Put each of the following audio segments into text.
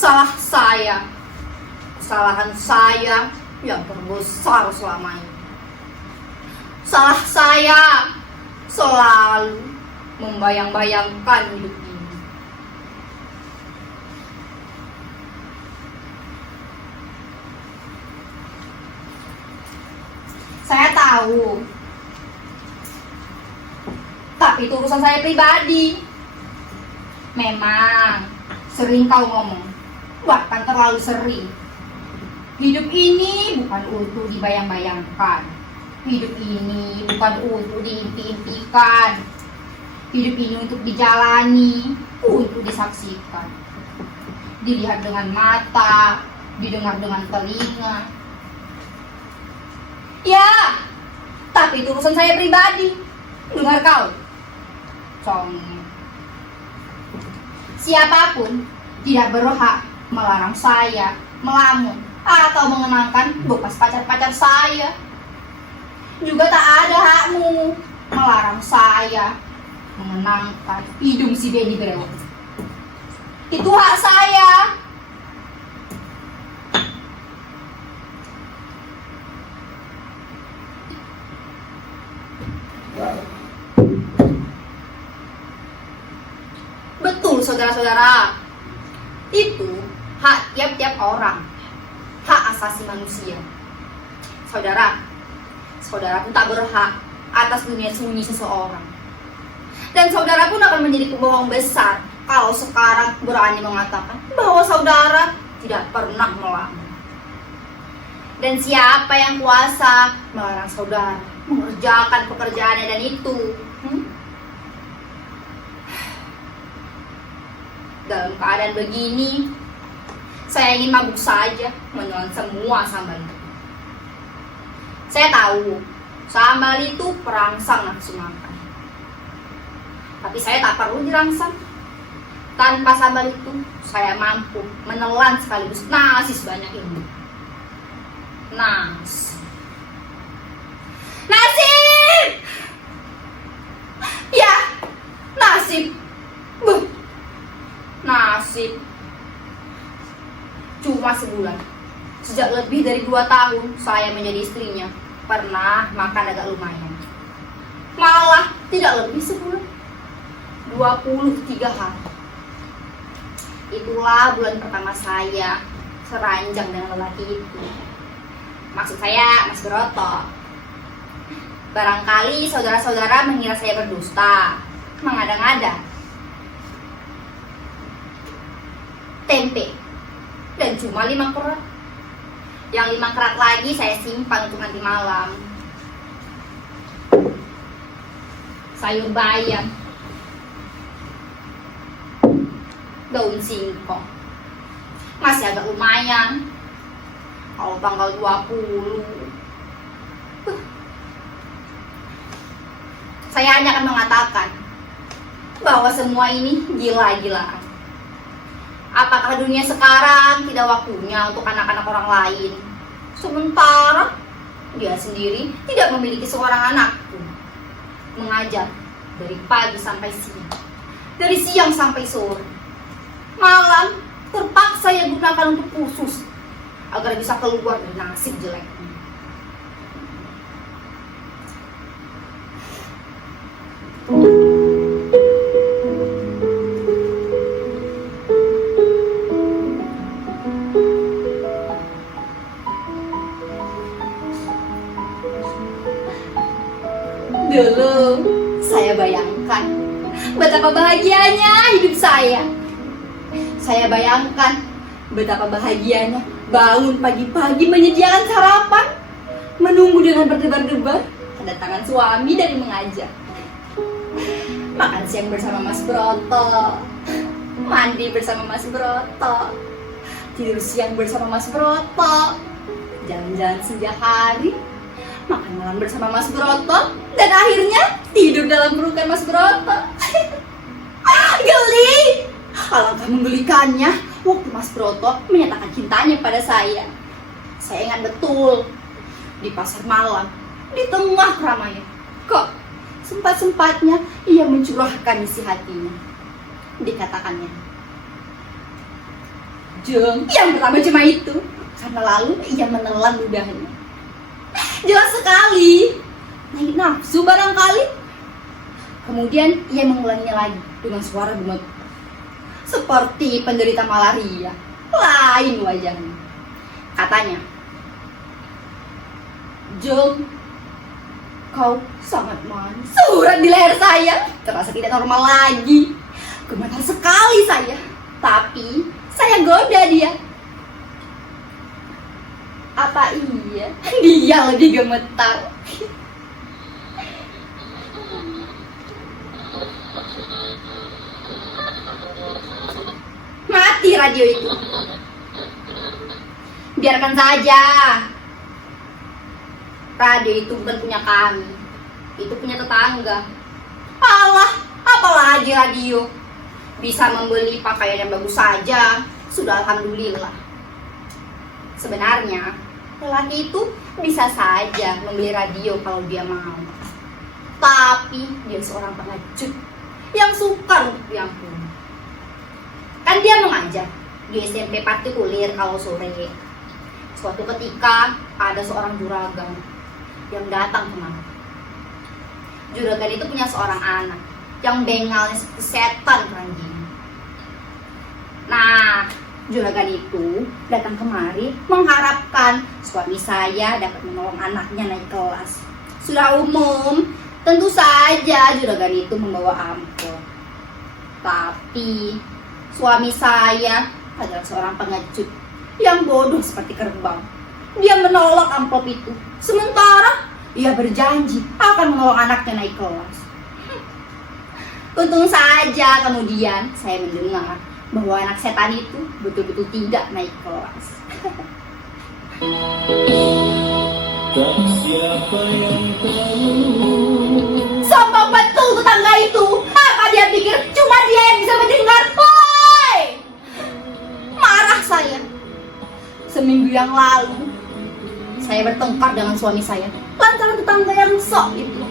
Salah saya, kesalahan saya yang terbesar selama ini. Salah saya selalu membayang-bayangkan hidup ini. Saya tahu, tapi itu urusan saya pribadi. Memang sering kau ngomong, bahkan terlalu sering. Hidup ini bukan untuk dibayang-bayangkan. Hidup ini bukan untuk diimpi-impikan. Hidup ini untuk dijalani, untuk disaksikan. Dilihat dengan mata, didengar dengan telinga. Ya, tapi itu urusan saya pribadi. Dengar kau, Cong. Siapapun tidak berhak melarang saya melamun atau mengenangkan bekas pacar-pacar saya. Juga tak ada hakmu melarang saya mengenangkan hidung si Benny Brewok. Itu hak saya. Betul saudara-saudara, itu hak tiap-tiap orang, hak asasi manusia. Saudara pun tak berhak atas dunia sunyi seseorang. Dan saudara pun akan menjadi pembohong besar kalau sekarang berani mengatakan bahwa saudara tidak pernah melamun. Dan siapa yang kuasa melarang saudara mengerjakan pekerjaannya dan itu? Dalam keadaan begini, saya ingin mabuk saja menelan semua sambal itu. Saya tahu sambal itu perangsang nafsu makan. Tapi saya tak perlu dirangsang. Tanpa sambal itu, saya mampu menelan sekaligus nasi sebanyak ini. Nasib! Ya, nasib. Nasib. Cuma sebulan. Sejak lebih dari 2 tahun saya menjadi istrinya, pernah makan agak lumayan. Malah tidak lebih sebulan, 23 hari. Itulah bulan pertama saya seranjang dengan lelaki itu. Maksud saya Mas Broto. Barangkali saudara-saudara mengira saya berdusta, mengada-ngada. Tempe dan cuma 5 kerat. Yang 5 kerat lagi saya simpan untuk nanti malam. Sayur bayam, daun singkong, masih agak lumayan. Kalau tanggal 20, saya hanya akan mengatakan bahwa semua ini gila-gilaan. Apakah dunia sekarang tidak waktunya untuk anak-anak orang lain? Sementara dia sendiri tidak memiliki seorang anak pun. Mengajar dari pagi sampai siang, dari siang sampai sore. Malam terpaksa ia gunakan untuk kursus agar bisa keluar dari nasib jeleknya. Dulu saya bayangkan betapa bahagianya hidup saya. Saya bayangkan betapa bahagianya bangun pagi-pagi menyediakan sarapan, menunggu dengan berdebar-debar kedatangan suami dari mengajar. Makan siang bersama Mas Broto, mandi bersama Mas Broto, tidur siang bersama Mas Broto, jalan-jalan senja hari, makan malam bersama Mas Broto, dan akhirnya tidur dalam pelukan Mas Broto. Geli! Alangkah menggelikannya waktu Mas Broto menyatakan cintanya pada saya. Saya ingat betul, di pasar malam, di tengah keramaian, kok sempat-sempatnya ia mencurahkan isi hatinya. Dikatakannya, Jeng, yang pertama cuma itu. Karena lalu ia menelan ludahnya. Jelas sekali naik nafsu barangkali. Kemudian ia mengulanginya lagi dengan suara gemetar, seperti penderita malaria. Lain wajahnya. Katanya, Jeng, kau sangat manis. Surat di leher saya terasa tidak normal lagi. Gemetar sekali saya. Tapi saya goda dia. Apa iya? Dia lebih gemetar. Mati radio itu. Biarkan saja. Radio itu bukan punya kami. Itu punya tetangga. Alah, apalagi radio. Bisa membeli pakaian yang bagus saja. Sudah alhamdulillah. Sebenarnya, lelaki itu bisa saja membeli radio kalau dia mau. Tapi dia seorang pengecut yang sukar untuk yang punya. Kan dia mengajar di SMP partikulir kalau sore. Suatu ketika ada seorang juragan yang datang kemari. Juragan itu punya seorang anak yang bengalnya seperti setan keranjing. Nah, juragan itu datang kemari mengharapkan suami saya dapat menolong anaknya naik kelas. Sudah umum, tentu saja juragan itu membawa amplop. Tapi suami saya adalah seorang pengecut yang bodoh seperti kerbau. Dia menolak amplop itu, sementara ia berjanji akan menolong anaknya naik kelas. Untung saja kemudian saya mendengar bahwa anak setan itu betul-betul tidak naik kelas. Tak siapa yang tahu. Sombong betul tetangga itu. Apa dia pikir cuma dia yang bisa mendengar? Woi! Marah saya. Seminggu yang lalu saya bertengkar dengan suami saya lantaran tetangga yang sok itu.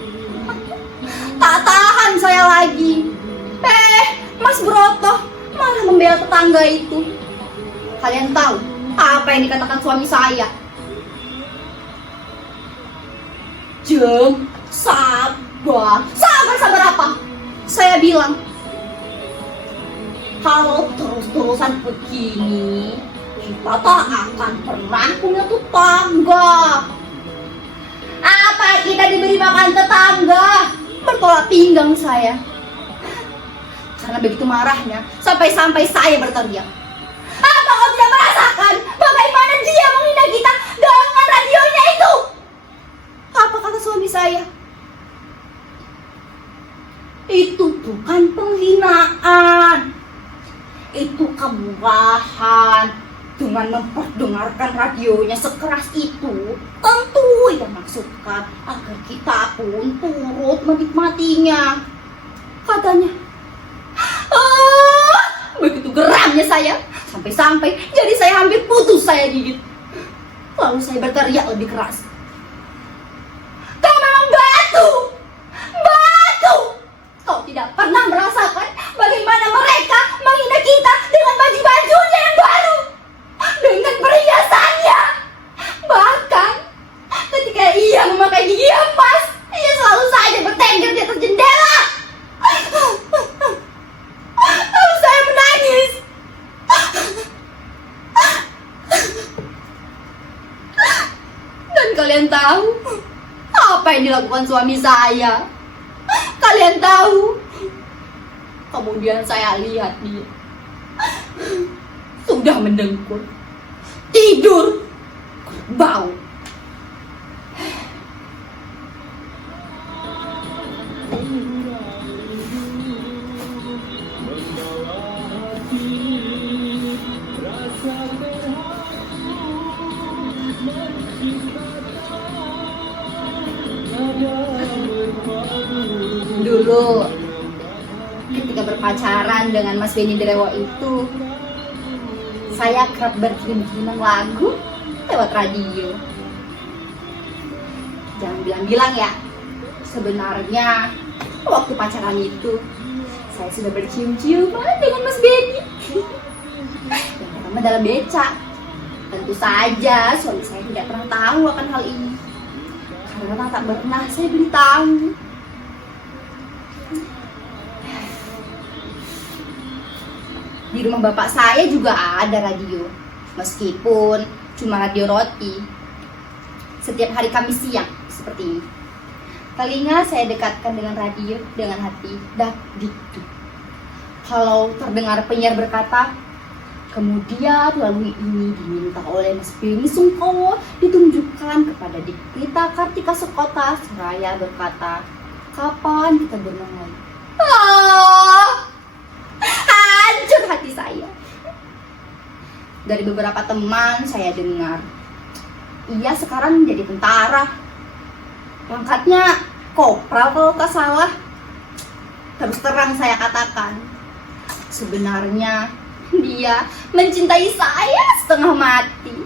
Tak tahan saya lagi. Mas Broto malah membela tetangga itu. Kalian tahu apa yang dikatakan suami saya? Jeng, sabar. Sabar apa? Saya bilang, kalau terus-terusan begini, kita tak akan pernah punya tetangga. Apa kita diberi makan tetangga? Bertolak pinggang saya. Karena begitu marahnya, sampai-sampai saya berteriak. Apa kau tidak merasakan bagaimana dia menghina kita dengan radionya itu? Apa kata suami saya? Itu bukan penghinaan. Itu kemurahan. Dengan memperdengarkan radionya sekeras itu, tentu yang maksudkan agar kita pun turut menikmatinya. Katanya. Begitu geramnya saya, sampai-sampai jadi saya hampir putus saya gigit. Lalu saya berteriak lebih keras. Kau memang batu! Batu! Kau tidak pernah merasakan bagaimana mereka menghina kita dengan baju-bajunya yang baru, dengan perhiasannya. Bahkan ketika ia memakai gigi emas, ia selalu saja bertengger di atas jendela. Lalu saya menangis. Dan kalian tahu apa yang dilakukan suami saya? Kalian tahu? Kemudian saya lihat dia sudah mendengkur, tidur, bau. Dulu ketika berpacaran dengan Mas Benny Derewo itu, saya kerap berkirim-kiriman lagu lewat radio. Jangan bilang-bilang ya, sebenarnya waktu pacaran itu saya sudah bercium-ciuman dengan Mas Benny. Dan kata terutama dalam beca. Tentu saja suami saya tidak pernah tahu akan hal ini, karena tak pernah saya beritahu. Di rumah bapak saya juga ada radio, meskipun cuma radio roti. Setiap hari Kamis siang seperti ini, telinga saya dekatkan dengan radio dengan hati dak dikduk. Kalau terdengar penyiar berkata, kemudian lalu ini diminta oleh Mas Beni Sungkowo ditunjukkan kepada Dikrita Kartika Sekota seraya berkata, kapan kita berenang lagi? Hancur hati saya. Dari beberapa teman saya dengar, ia sekarang menjadi tentara. Pangkatnya kopral kalau tak salah. Terus terang saya katakan, sebenarnya dia mencintai saya setengah mati.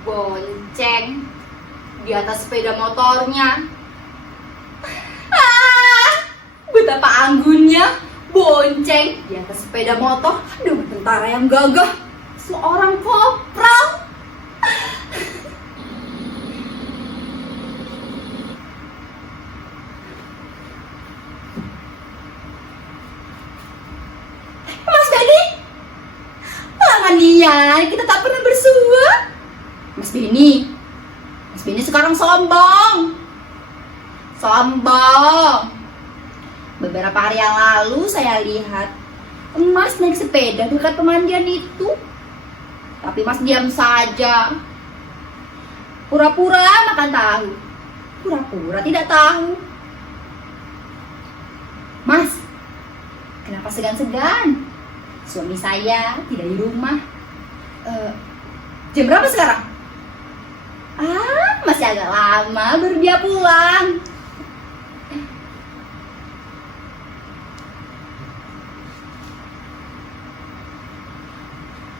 Bonceng di atas sepeda motornya. Betapa anggunnya bonceng di atas sepeda motor dengan tentara yang gagah, seorang kopral. Mas Beni, lama nian kita tak pernah bersua. Mas Beni sekarang sombong. Beberapa hari yang lalu saya lihat Mas naik sepeda dekat pemandian itu. Tapi Mas diam saja. Pura-pura makan tahu. Pura-pura tidak tahu. Mas, kenapa segan-segan? Suami saya tidak di rumah. Jam berapa sekarang? Masih agak lama baru dia pulang.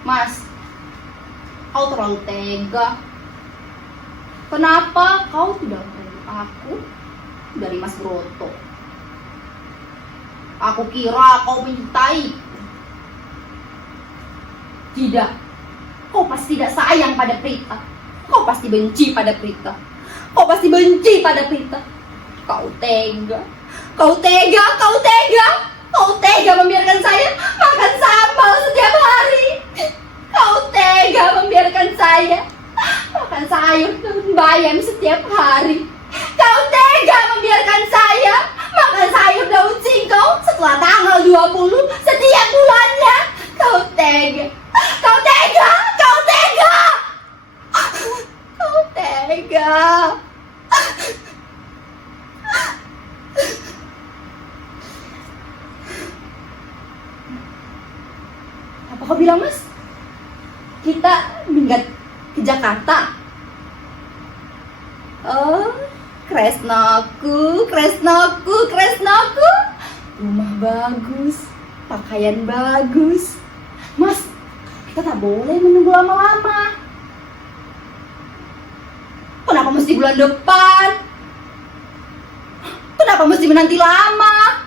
Mas, kau terlalu tega. Kenapa kau tidak merebut aku dari Mas Broto? Aku kira kau mencintai. Tidak. Kau pasti tidak sayang pada Prita. Kau pasti benci pada Prita. Kau pasti benci pada Prita. Kau tega. Kau tega, kau tega. Kau tega membiarkan saya makan sambal setiap hari. Kau tega membiarkan saya makan sayur daun bayam setiap hari. Kau tega membiarkan saya makan sayur daun singkong setelah tanggal 20 setiap bulannya. Kau tega. Kau tega. Kau tega. Kau tega. Apa kau bilang, Mas? Kita minggat ke Jakarta. Oh, Kresnoku. Rumah bagus, pakaian bagus. Mas, kita tak boleh menunggu lama-lama. Kenapa mesti bulan depan? Kenapa mesti menanti lama?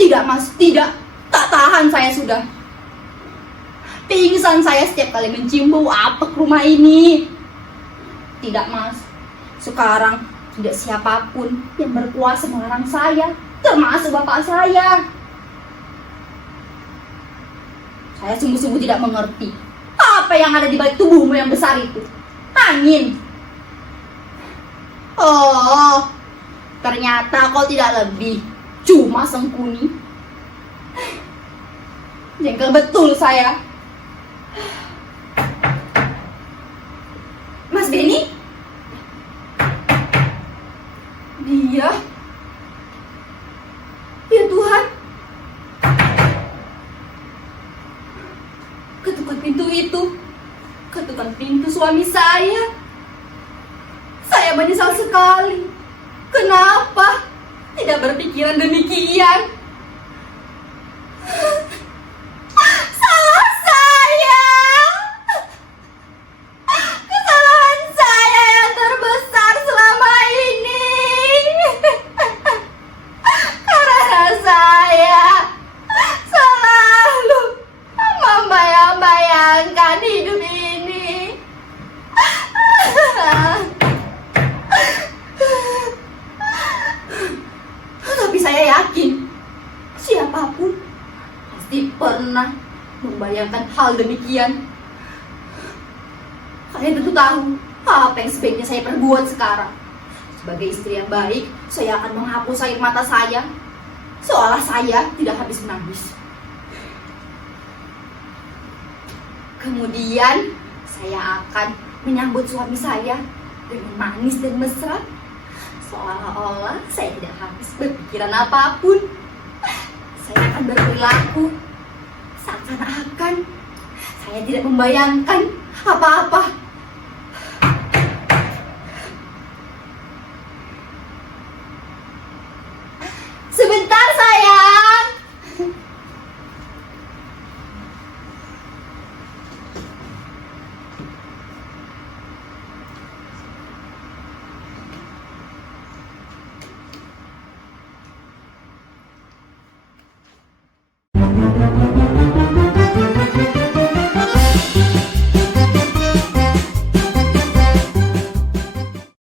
Tidak, Mas, tidak. Tak tahan saya sudah. Pingsan saya setiap kali mencium bau apek rumah ini. Tidak, Mas. Sekarang tidak siapapun yang berkuasa melarang saya, termasuk bapak saya. Saya sungguh-sungguh tidak mengerti apa yang ada di balik tubuhmu yang besar itu. Angin. Oh, ternyata kau tidak lebih, cuma Sengkuni. Jengkel betul saya. Mas Beni, suami saya. Saya menyesal sekali. Kenapa tidak berpikiran demikian? Salah saya. Kesalahan saya yang terbesar selama ini. Karena saya selalu membayang-bayangkan hidup ini. Tapi saya yakin siapapun pasti pernah membayangkan hal demikian. Kalian tentu tahu apa yang sebaiknya saya perbuat sekarang. Sebagai istri yang baik, saya akan menghapus air mata saya, seolah saya tidak habis menangis. Kemudian saya akan menyambut suami saya dengan manis dan mesra, seolah-olah saya tidak habis berpikiran apapun. Saya akan berperilaku seakan-akan saya tidak membayangkan apa-apa.